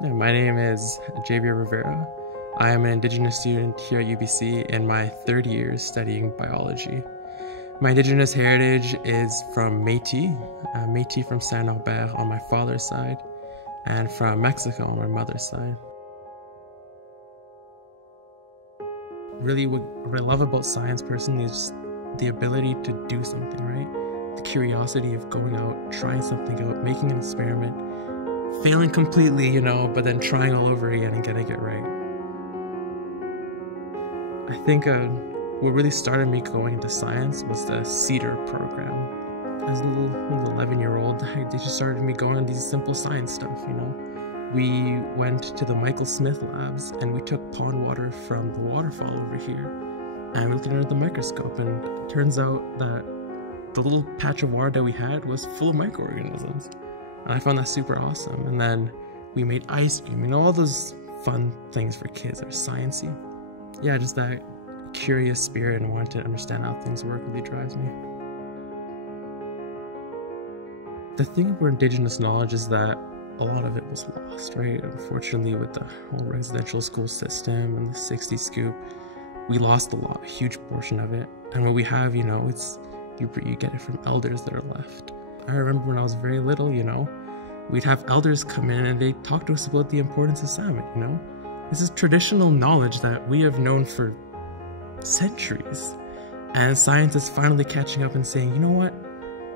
Yeah, my name is Javier Rivera. I am an Indigenous student here at UBC in my third year studying biology. My Indigenous heritage is from Métis from Saint-Norbert on my father's side, and from Mexico on my mother's side. Really, what I love about science personally is just the ability to do something, right? The curiosity of going out, trying something out, making an experiment, failing completely, but then trying all over again and getting it right. I think what really started me going into science was the CEDAR program. As a little 11-year-old, they just started me going on these simple science stuff, We went to the Michael Smith labs and we took pond water from the waterfall over here and we looked at it under the microscope, and it turns out that the little patch of water that we had was full of microorganisms. And I found that super awesome. And then we made ice cream, all those fun things for kids that are sciencey. Yeah, just that curious spirit and wanting to understand how things work really drives me. The thing about Indigenous knowledge is that a lot of it was lost, right? Unfortunately, with the whole residential school system and the 60 scoop, we lost a huge portion of it. And what we have, it's you get it from elders that are left. I remember when I was very little, we'd have elders come in and they'd talk to us about the importance of salmon, This is traditional knowledge that we have known for centuries. And science is finally catching up and saying, you know what?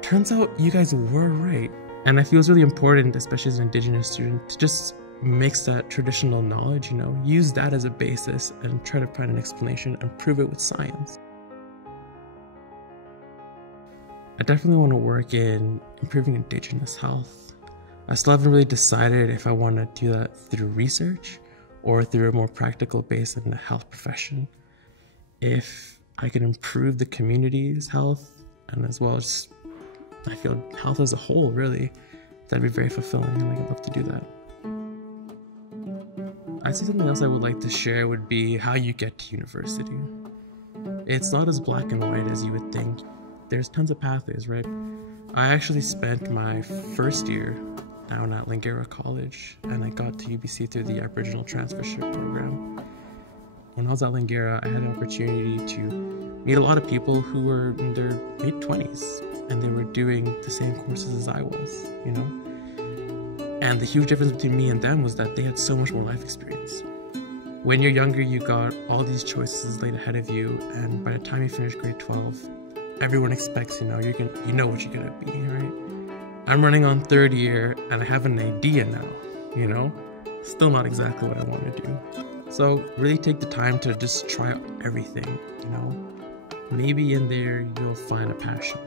Turns out you guys were right. And I feel it's really important, especially as an Indigenous student, to just mix that traditional knowledge, use that as a basis and try to find an explanation and prove it with science. I definitely want to work in improving Indigenous health. I still haven't really decided if I want to do that through research or through a more practical base in the health profession. If I can improve the community's health and as well as I feel health as a whole, really, that'd be very fulfilling and I'd love to do that. I'd say something else I would like to share would be how you get to university. It's not as black and white as you would think. There's tons of pathways, right? I actually spent my first year down at Langara College and I got to UBC through the Aboriginal Transfership program. When I was at Langara, I had an opportunity to meet a lot of people who were in their mid-20s and they were doing the same courses as I was, And the huge difference between me and them was that they had so much more life experience. When you're younger, you got all these choices laid ahead of you, and by the time you finish grade 12, everyone expects, you know what you're gonna be, right? I'm running on third year and I have an idea now, Still not exactly what I want to do. So really take the time to just try out everything, Maybe in there you'll find a passion.